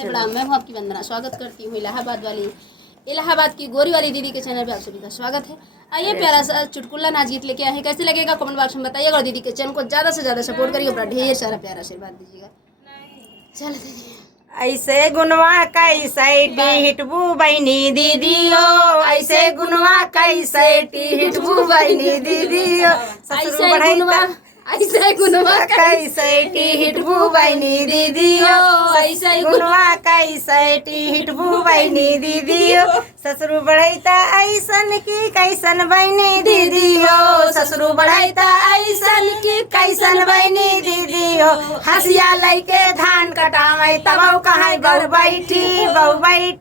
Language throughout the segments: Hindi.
प्रणाम। मैं हूँ आपकी वंदना, स्वागत करती हूँ इलाहाबाद की गोरी वाली दीदी के चैनल पे आप सभी का स्वागत है। आइए प्यारा सा चुटकुला नाच गीत लेके आए हैं, कैसे लगेगा कमेंट बॉक्स में बताइएगा और दीदी के चैनल को ज़्यादा से ज़्यादा सपोर्ट करिए, अपना ढेर सारा प्यारा आशीर्वाद दीजिएगा। चल दीदी। ऐसे गुनवा कैसे हिटबू बहनी दीदी हो, ऐसे गुनवा कैसे हिटबू बहनी दीदी हो, ऐसे गुनवा कैसे हिटबू बहनी दीदी हो, ऐसे गुनवा कैसे हिटबू बहनी दीदी हो, ससुर बढ़ैता ऐसन की कैसन बहनी दीदी हो, ससुर बढ़ैता ऐसन की कैसन बहनी दीदी हो, हसिया लैके धान कटावे तब कहाँ बहु बैठी बहनी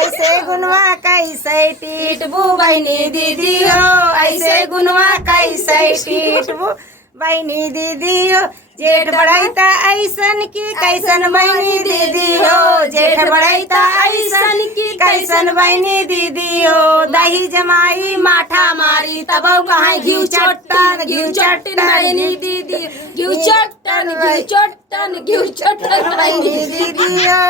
ऐसे गुनवा कैसे टीटबू बहनी दीदी हो, ऐसे गुनवा कैसे टीटबू बहनी दीदी हो, जेठ बढ़ैता ऐसन की कैसन बहनी दीदी हो, जेठ बढ़ैता ऐसन की कैसन बहनी दीदी हो, दही जमाई माठा मारी तब कहाँ घी चट्टन बहनी दीदी, घी चट्टन बहनी दीदी हो,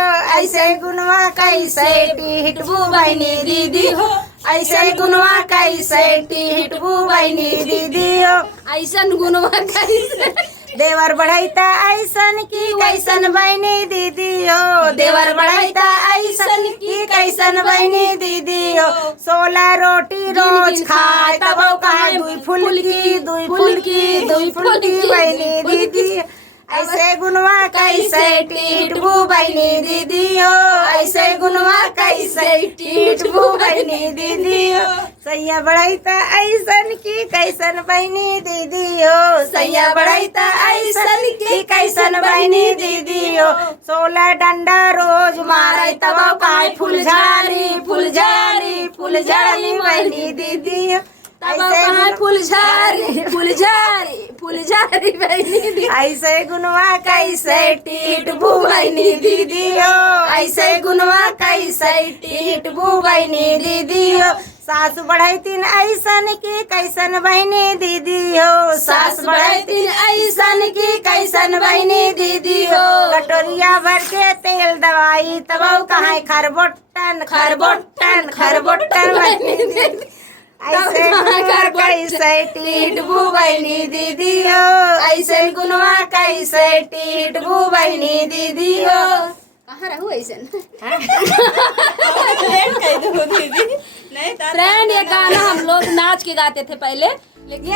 ऐसे गुनवा कैसे टीटबू बहनी दीदी हो, ऐसे गुनवा कैसे टीटबू बहनी दीदी हो, ऐसन गुनवा कैसे देवर बढ़ैता ऐसन की कैसन बहनी दीदी हो, देवर बढ़ैता ऐसन की कैसन बहनी दीदी हो, 16 रोटी रोज खाए तब कहाँ दुई फुलकी बहनी दीदी, ऐसे गुनवा कैसे टीटबू बहनी दीदी हो, ऐसे गुनवा कैसे टीटबू बहनी दीदी हो, सैया बढ़ैता ऐसन की कैसन बहनी दीदी हो, सैया बढ़ैता ऐसन की कैसन बहनी दीदी हो, 16 डंडा रोज मारे तब कहाँ फुलझारी बहनी दीदी हो, ऐसे फुलझारी बहनी दीदी, ऐसे गुनवा कैसे टीटबू बहनी दीदी हो, ऐसे गुनवा कैसे टीटबू बहनी दीदी हो, सास बढ़ैतीन ऐसन की कैसन बहनी दीदी हो, सास बढ़ैतीन ऐसन की कैसन बहनी दीदी हो, कटोरिया भर के तेल दवाई तब कहाँ खरबोटन बहनी दीदी, ऐसे गुनवा कैसे टीटबू बहनी दीदी हो, ऐसे गुनवा कैसे टीटबू बहनी दीदी हो, कहाँ रहू ऐसन फ्रेंड। ये गाना हम लोग नाच के गाते थे पहले, लेकिन